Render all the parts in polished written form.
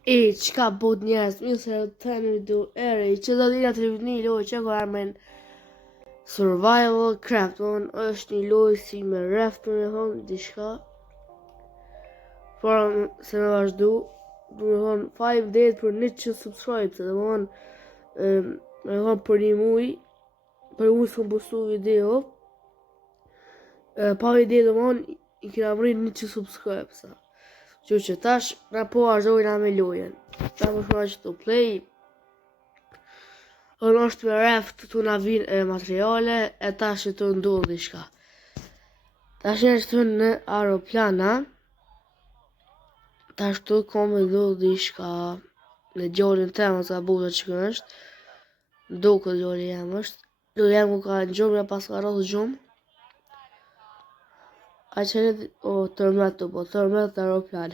Qka bot njerëz, mirë se të në video ere, që do t'ina të një lojë që ko armen Survival Craft, është një lojë si me reft, me thonë, diçka. Por se me vazhdu, me thonë, 5 days për 100 subscribes, dhe me thonë për një muj, për muj s'kom postu video, pa ide dhe i kina mrin 100 subscribes. Që tash na po vazhdojna me lojen. Ta më shma që të play. Është me reft të na vinë materiale e tash që të ndodhë diçka. Tash njerë që të në aeroplana. Tash të kom e ndodhë diçka. Në gjallin temë sa buta që kërë është. Do këtë gjalli jem është. Do jem ku ka në gjumë, ja pas ka rrëth gjumë. A qenet, tërmet të po, tërmet të aeroplan.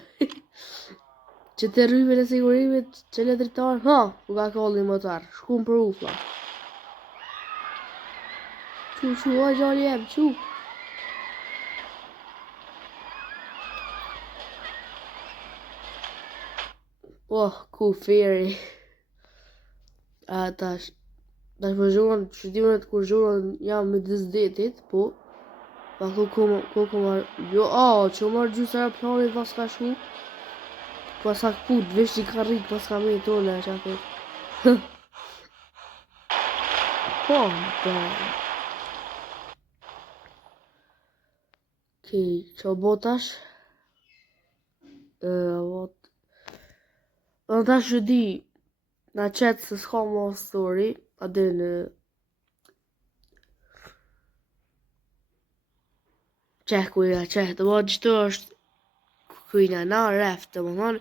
Që të rryve në sigurimit, që le dritar, ku ka kalli motar, shkum për ufla. Qu, o gjalli jem, qu. Ku feri. Tash për zhurën, shëtimet kur zhurën jam me dizdetit, po. Pa ku marrë, që marrë gjusë aeroplanit pas ka shu. Pas ka këput, vesh që ka rritë pas ka me i tonë e që a këtë. Okej, që botash. Në tash që di, na qetë se s'ka ma story, a dhe në qeh kujna qeh, dhe ma gjithë është kujna na reft, dhe më thonë,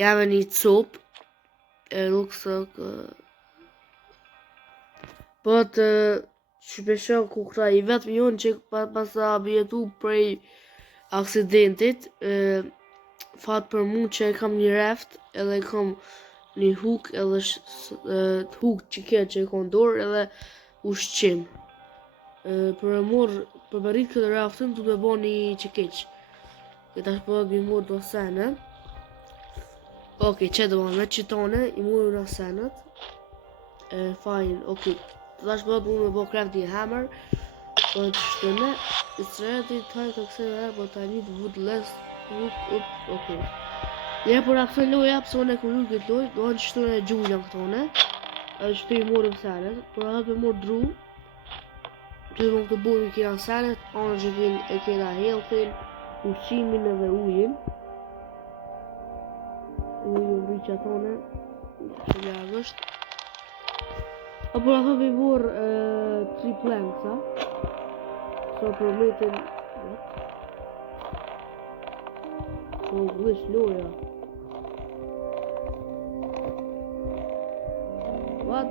jam e një copë, e nuk së po të shpeshon ku këta i vetëm jonë që pas a bjetu prej aksidentit, fatë për mu që e kam një reft, edhe kam një huk, edhe huk që kje që e kondor, edhe ushqim. Për me rritë këtë raftin, du me bo një që keq. Këta është për e mërë do sene. Okej, që do me qitone, i mërë në senet. Fajn, okej. Këta është për me bo craft një hammer. Për të shtëne. It's ready time to accelerate, but I need wood less. Okej. Njerë për akse loja, pëse unë e kërru këtë loj, do në qëtone e gjullan këtone. Edhe që të i mërë më senet. Për edhe për mërë dru. Të më të burë i kina senet, anë që e kina healthin, ushqimin edhe ujin. Ujin rri që atone, që ljarë është. A për ato vi burë 3 planks, so për metin... So glitch loja. What?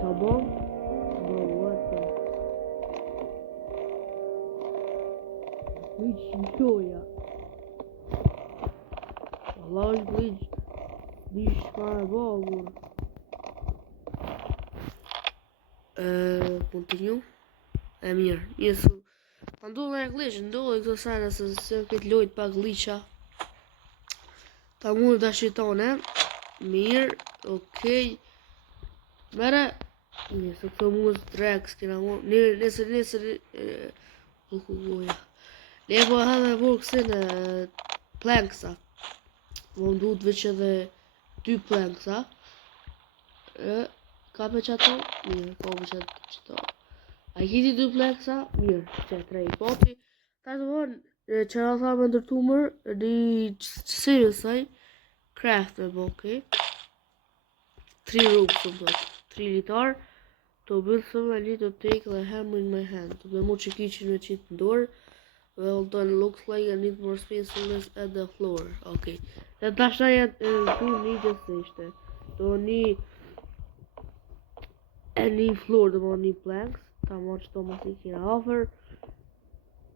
Tabon? Glitch loja. Allah është glitch. Glitch ka e bëgur. Continue. E mirë. Njësë. Ta ndodhë e glitch. Ndodhë e këto sajnë se këtë lojt pa glitcha. Ta mundë të shqitone. Mirë. Okej. Mere. Njësë këto mundë të drek. S'kina mundë. Nësër. Goja. Ne po edhe vërë kësine planksa. Më duhet veç edhe 2 planksa. Ka me qato? Mirë, ka me qato. A i kiti 2 planksa? Mirë, që 3 poti. Ta të vonë, që nga tha me ndërtumër, një qësirë saj, craft me bo, okej. 3 roops, të më thotë, 3 litar. To build some I need to take the hammer in my hand. Të dhe mu që kishin me qitë ndorë. Well done, looks like I need more space so let's add the floor. Okay. Dhe tash na jetë tu një gjithësishte. Do një floor, do një planks. Ta marrë që to mas i kina offer.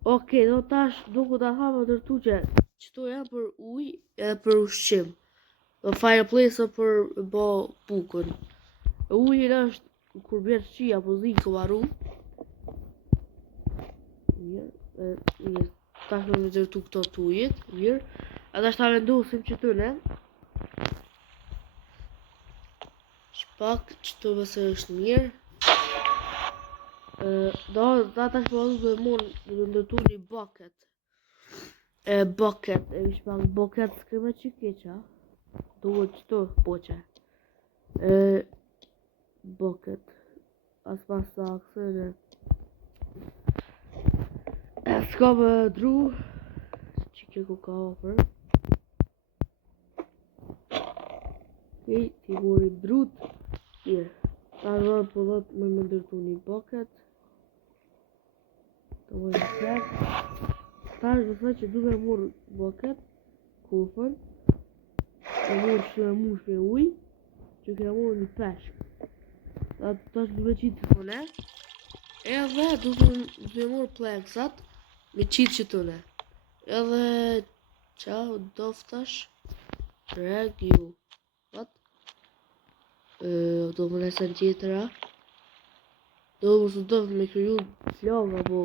Okej, do tash duku ta hama tërtu që qëto janë për uj edhe për ushqim. Do fireplace për bo pukën. Ujin është kur bjerë qia po zi këvaru. Mirë. tash me ndërtu këto tujit, mirë. Ata shta vendosim që të ne. Shpak, që të vëse është mirë. Da tash po dhe mund dhe ndërtu një bucket. Bucket, shpak, bucket s'keme që keqa. Duhet që të poqe. Bucket. As pas ta kësëre. S'ka më dru. Që ke ku ka ofër. Okej, ti mori drut. Mirë. Ta dhe po dhe me ndërtu një bucket. Të vojnë krep. Ta është dhe që duke morë bucket. Kofën. E morë që e mush me uj. Që kena morë një peshk. Ta është duke qitë të tëne. Edhe duke morë plexat. Me qitë që tëne. Edhe qa doftash. Regu. What? Do më nesën tjetëra. Do më së doftë me kryu flog apo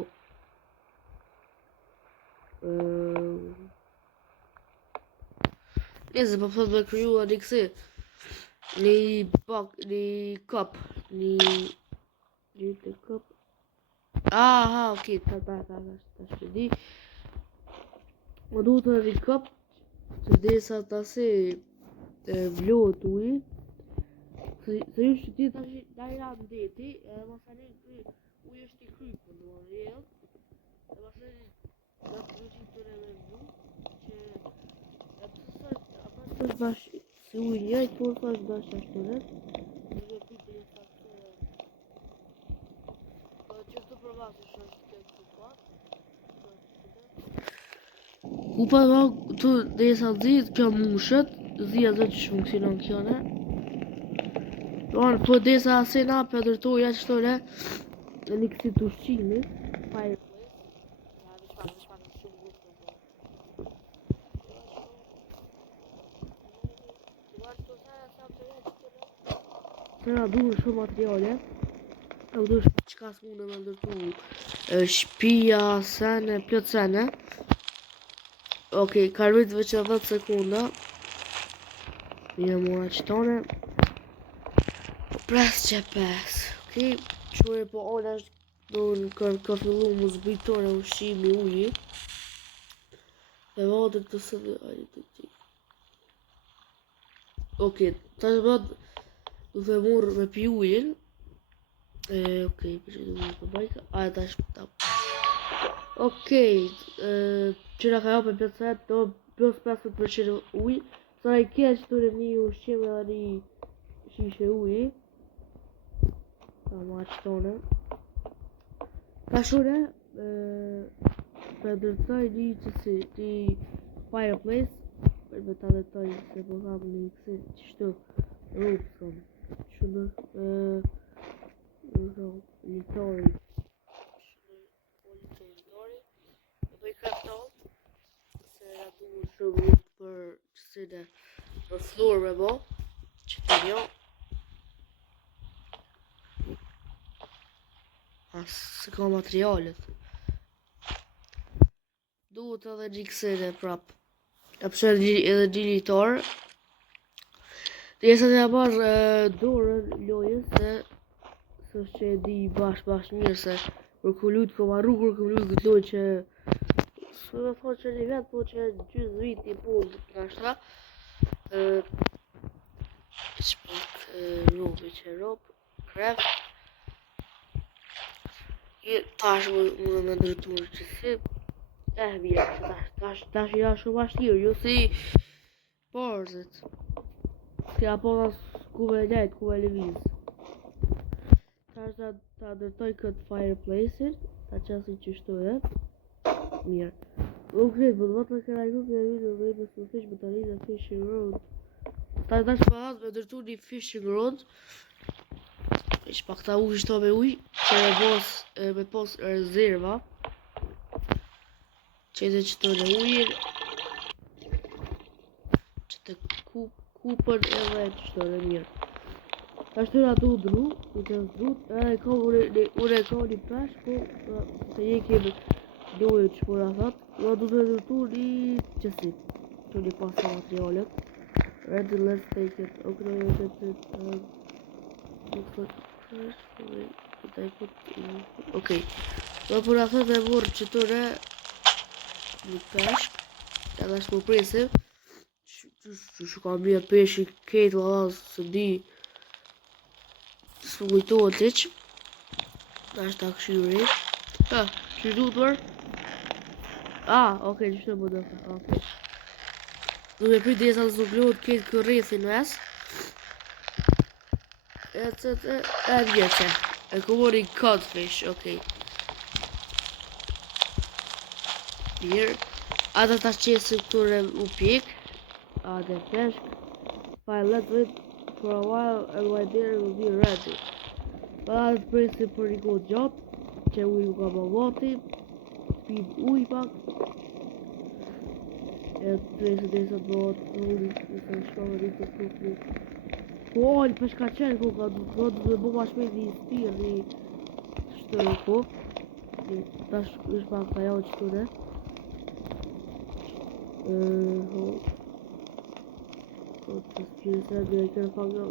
Nëse po thot me kryu një kësi një kop një kop. Aha, okej, ta shpedi. Më duhet të një kop që desa ta se vlohet uji. Se ju që ti ta që da i ranë deti, edhe ma sa një uji është i krypë, në rrëllë. Dhe ma sa një da të rëgjim të në vlu, që e pësësër, ata që është bash si uji njëjt, por të është bash ashtë të rrët. Dhe këtë e sa që të përvasë është të kupat. Kupat ma të dhe sa dhit, kjo mushët, dhja dhe që funksionon kjo ne. Po desa se na për dërtoja që tëre në një kësi të ushqimi. Fireplace. Ja, dhe shpanë shumë gustë. Se na duhe shumë materiale. E duhe shumë qka s'mune me ndërtu shpia, sene, plët sene. Okej, ka rrit veç e 10 sekunda. Mire mora që tone. Pres që pes, okej, qëre po onë është do në ka fillu mu zbitore ushqimi uji. E vadër të së dhe ajë të ti. Okej, ta është bad du të morë me pi ujin. Okej, për që du të të bajka, ajë ta është ta. Okej, qëra ka jope 5 do plus 50% uj. Sa i kje që të një ushqime dhe një shishe uji. Ta ma që tone. Ta shure, për dërtoj një qësi, një fireplace, për me ta dërtoj se po thamë një kësi qështu, rupë s'kom, shumë, një tori, e bëj krafton, se atu shumë rupë për qësine, për flur me bo, që të njo. Se ka materialet. Duhet edhe një kësine prap. E përse edhe një litar. Dhe sa të jamarë dorën lojës se së që e di bash mirë se për ku lujtë kom arru kur kom lujtë këtë lojë që së me thonë që një vetë po që gjysë vit një punë nga shta. Shpak robi që robë, craft. Tash më në ndërtu në qësi. Mirë, tash i ashtë shumë ashtirë, jo si porzit. Si apo nësë kuve lejt, kuve leviz. Tash ta ndërtoj këtë fireplace-in, ta qasi qështu e. Mirë. Nuk kretë, për të të këra i nuk e video dhe i besë në fish, më të rinë në fishing road. Tash për hasë me ndërtu një fishing road. Shpak ta u shto me uj, që me pos rezerva. Qete që të në ujin. Që të kupën edhe që të në mirë. Ta shtë në atu dru, u të zdrut, edhe unë e ka një peshku, se je kemi Dojë që pura thot. Jo du të ndërtu një qësit. Që një pasta materialet. Ready, let's take it. Okay, okay. Do pura thot e vorë që tëre një peshk. Edhe është më presim. Që ka mje peshki ketë valla së di. Së kujtohet iq. Da është ta këshyri. Ha, që du të vërë? Okej, që të më dëka, okej. Nuk e prit desa të zuklohet ketë kërrethin mes. E vjeqe. E këmori codfish, okej. Mirë. Ata ta qesim këture u pik. Dhe peshk. Fine, let's wait for a while and my dinner will be ready. Pa të presim për një kohë gjatë. Që ujë ka më vati. Pim ujë pak. E të presim dhe sa të bëhat ujë. Nëse në shkove një të kukli. Po një peshka qenë kuka. Do të bëma shpejt një stirë. Një shtërë ku. Tash është pak ka jau qëtune. Të spjese dhe e kërë pak nga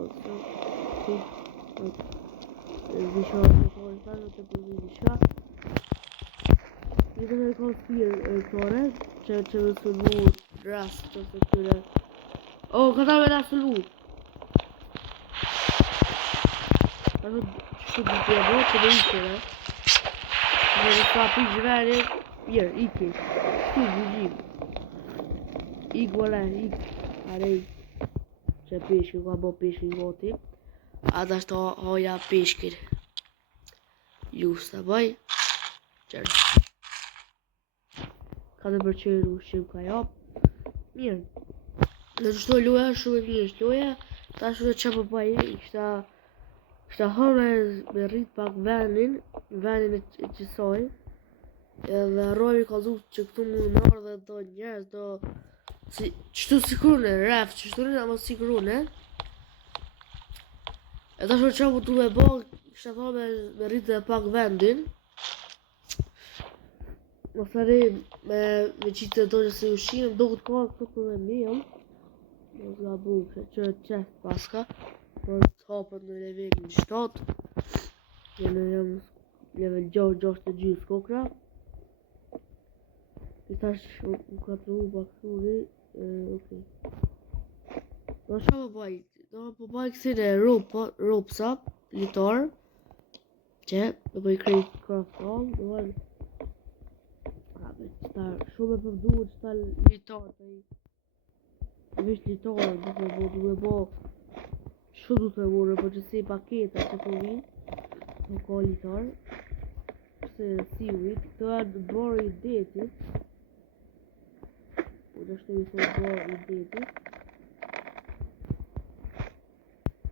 Visha të kore të përmi visha. Një të me ka spirë këtore, që me sëllu rast të këtyre. Këta me da sëllu. Që të të bo që me ikere. Që me ka pish veri, mirë, iki. Që gjygjim. Ik vële, ik. Arej. Që peshki, ka bo peshki i voti. Ata është hoja peshkir. Just të bëj. Qërë. Ka të përqeru shqim ka jap. Mirë. Dhe që shto loja shumë e mirë është loja. Ta shumë e që përbaj. Kështa hërë me rrit pak venin e qësoj. Edhe rojmi ka dhuk që këtu mu në arë dhe do njerës do... Qëtu si krune, ref, qështu rrën ama si krune. E ta shumë që mu tu me bo, kështa tha me rritë dhe pak vendin. Më thëri me qitë të dojnë se ushqimë, do këtë ka këtë për me mjëm. Në të la bu, që e qefë paska. Për të hapën në levelin 7. Në jam level 6 të gjithë kokra. I tash u ka të u bakturi. Okej. Do shka më baj? Do më baj kësine ropsa, litar. Që, do bëj krejt craft all. Do bëj... Shumë e përduhet që ta litar. Vish litar, du me bo... Shumë du të me borë, për që si paketa që të vinë. Në ka litar. Se si ujit. Këto e në borë i detit. Dhe shtë i thot borë i detit.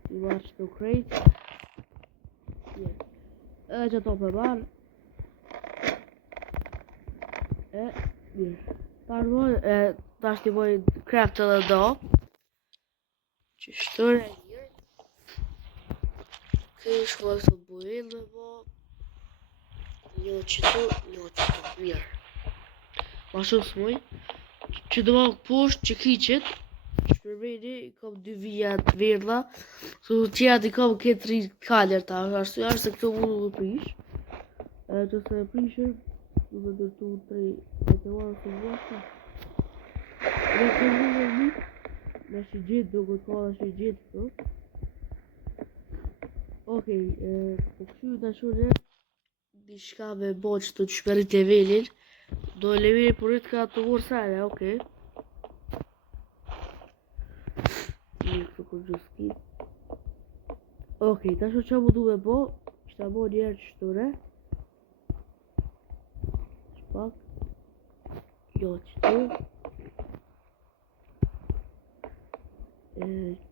I marrë që të krejt. Edhe që to për marrë. Mirë. Ta është i bojë craft edhe do. Që shtore e njërë. Kësh më të bujel me bo. Një qëtu, mirë. Ma shumë së muj. Që do më poshtë që kiqet. Që përmeni i kam 2 vijat verdha. Su qërat i kam këtë 3 kaller ta. Ashtu se këto mundu më prish. Që se e prishër. Du me dërtu 3. E të marë të vjata. Dhe të një një një. Në shi gjithë, do këtë ka dhe shi gjithë këto. Okej, po këshu të shune. Di shka me bo që të shperit levelin. Do levelin për rritë ka të vorë sajnë, okej. Një këtu kur gjuski. Okej, ta shu që mu du me bo. Që ta bo njerë që shtore. Shpak. Jo që tu.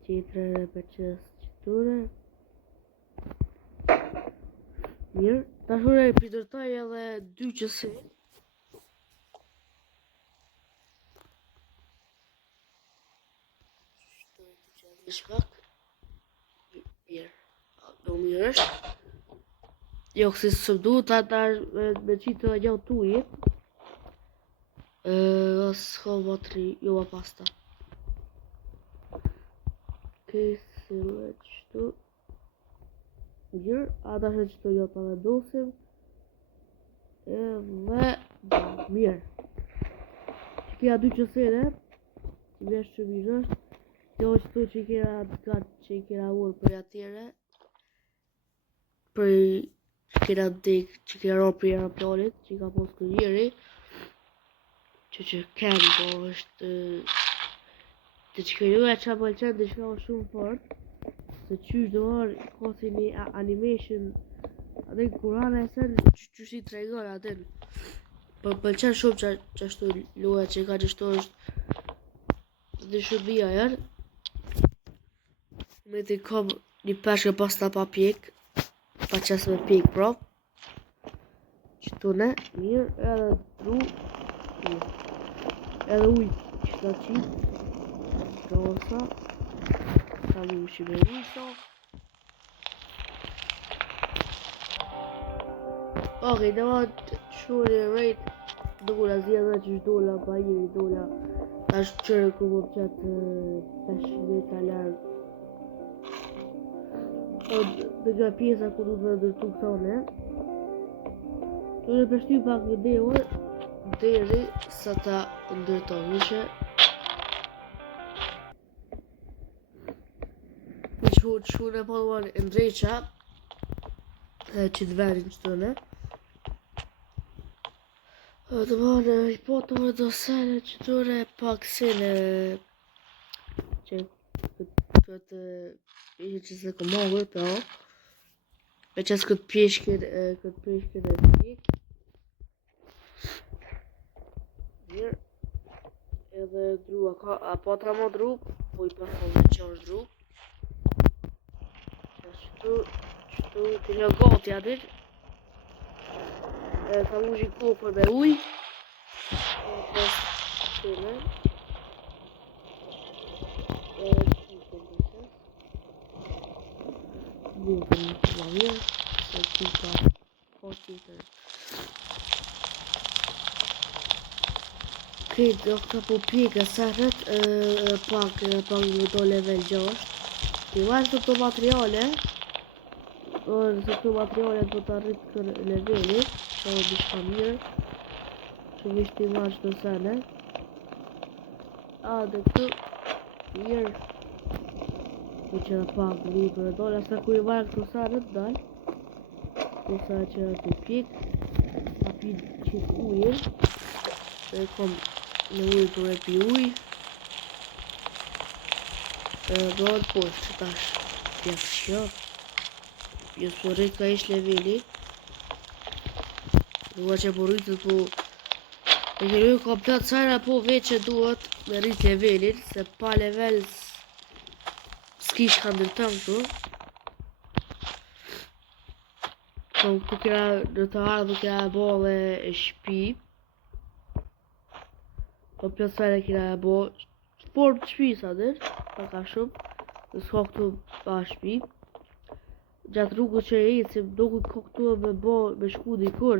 Qetre dhe për qës që ture. Mirë, ta shure i pritërtaj edhe 2 qësi. Shtoj të që edhe shpak. Mirë, do mirë është. Jo, kësi së du, ta me qitë të gjau tujit. s'ka bateri, jo ma pasta. Okej, sillet kështu. Mirë, ata që qëto jo të vendosim. Edhe, mirë. Që kja dy qësere, që vesh që mirë është, kjo qëto që i kera gatë, që i kera urë për atyre, për që kera dek, që kera ro për aeroplanit, që i ka posë kërjeri, që kemë, po është, të që kërju e që pëlqen të shka shumë fort, se qysh do marrë kosi një animation, atë kurana e sen që si të regon atë. Për pëlqen shumë që ashtu luja që ka qështu është dhe shërbia janë. Me të kom një peshke pasta pa pjek, pa qes me pjek prap. Qëtu ne, mirë, edhe dru, edhe uj që ta qitë, gosa, ta mu që me ujsa. Okej, dhe ma shuri e rejt, dola zjedhe që shdola, bajeri dola, ta shqërë ku më qëtë 5 metra largë. Dhe nga pjesa ku du të ndërtu këtone, të në pështy pak videoën, deri sa ta ndërtojnë, që që në përluan e ndreqa, që të verin që të në. Të banë i potove do sene që të në pak sene, që këtë që se komodër, pero, me qësë këtë pjeshkin e pjek. Mirë, edhe drua ka, a patra mo dru, po i përfon dhe që është dru. Qështu, të një gati adir. Ka mu që kopër me uj. Pas tëne. Bukën në të lavia, se ku ka tjetër. Okej, do këta po pjekë sërët, pak në do level 6. Ti vazhdo të materiale, nëse këto materiale do të rritë kër levelit, që o bishka mirë, që vishë ti vazhdo sene. Dhe këtu, mirë, që që në pak libër e dole, asa ku i varë këto sërët dalë, kësa që në të pjekë, api qitë ujën, dhe kom në ujë për e pi ujë, do në poshtë që tash pjekë shjo, jësë po rritë ka ish leveli, duha që po rritët po, e kërë ka plët sajra po veç që duhet me rritë levelin, se pa level s'kish ka ndërtëm këtu. Po këtu kera në të ardhë kera bo dhe shpi, po plët sajra kera bo, formë të shpi sa dër, pa ka shumë, dhe s'ka këtu pa shpi. Gjatë rrugës që e ecim, doku ka këtu me shku dikur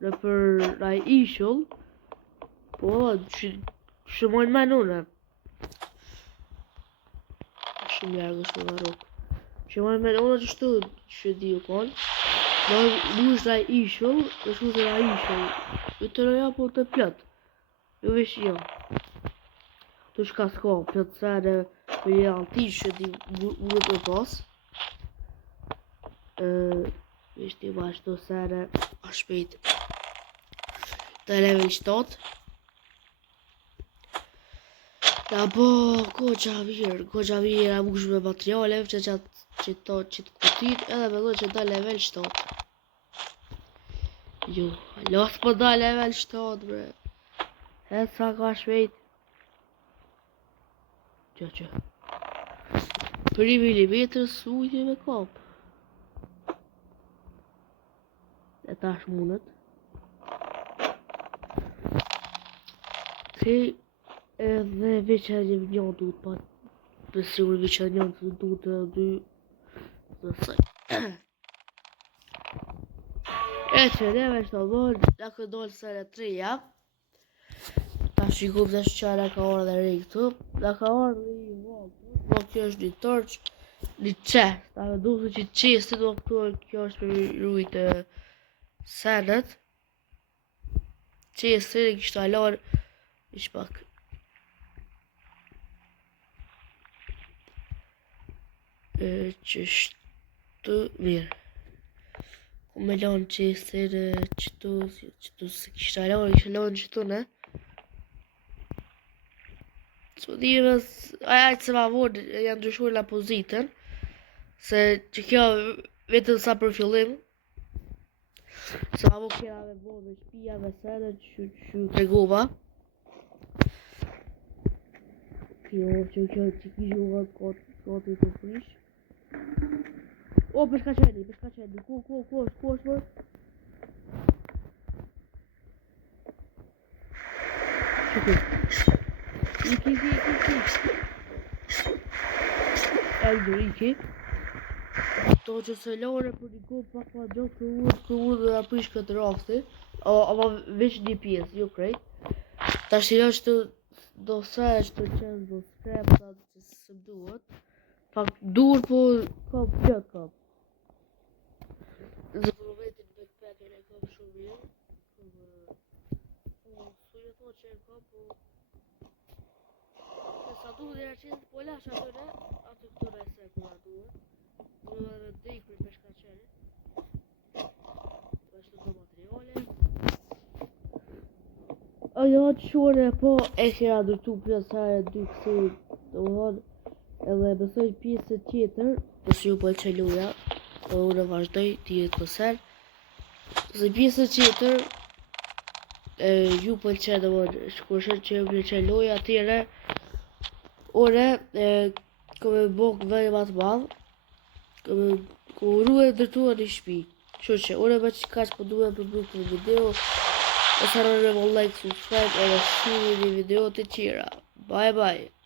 në për raj ishull, po që mojnë me nune. Shumë largë është në rrugë. Që mojnë me nune që shtu që di u konë. Në është raj ishull, në shku të raj ishull. Në të roja po të plët. Jo vesh jo. Tu shka s'ka, plët sene për janë ti që di mund të pas. Vishti vazhdo sene a shpejt të level 7. Da bo goqa mirë a mush me materiale që qitë kutit edhe me do që da level 7. Jo, los po da level 7 bre. E sa ka shpejt. Që 3 mm ujtë me kap. E tash mundet. Okej, edhe veqa një njën duhet pa për sigur veqa njën të duhet të dy dhe saj. E që neve është të dojnë, da këtë dojnë sërë 3 ja. Ta shikoj tash çfarë ka ardhur dhe këtu. Da ka ardhur i vogël. Po kjo është një torç, një çe. Ta duhet që çesti do këtu kjo është për rujt senet. Çesti kishte alor ish pak. Qështu mirë. Ku me lanë qestir qëtu se kishtë alon, ishte lanë qëtu ne. Së dhime, ajtë se ma vonë janë ndryshuar la pozitën, se që kjo vetëm sa për fillim, se ma vonë kjera me vonë me shpia, me sene, që tregova. Kjo që kishë uve kote të prish. O, përshka qeni, ku është për? Iki. Iki. To që se lore për një kohë pak ma gjotë për u dhe aprish këtë rafti. Ama veç një pjesë, jo krejt. Ta shira që do se është të qenë do skrepta që se duhet. Pak dur po kam plët kam. Dhe për momentin backpacker e kam shumë mirë. Su një thonë që e kam po... Sa duhet dhe raqenë po lash atyre, aty këtore se këra duhet. Duhet dhe dhejk për peshka qeni. Ashtu do materiale. Ajo që shore po e kera dërtu plësare dy kësi do mëhon. Edhe besoj pjesë tjetër, nëse ju pëlqen loja, unë vazhdoj të jetë kësër. Se pjesë tjetër, ju pëlqen shkushën që ju pëlqen loja atyre, ore, këme bëk veri ma të madhë, këme ruhe dërtuar një shpi. Që që, ore me që kaq po duhe për bëk të video, e sarën e më like, subscribe, edhe shimi një video të tjera. Bye bye!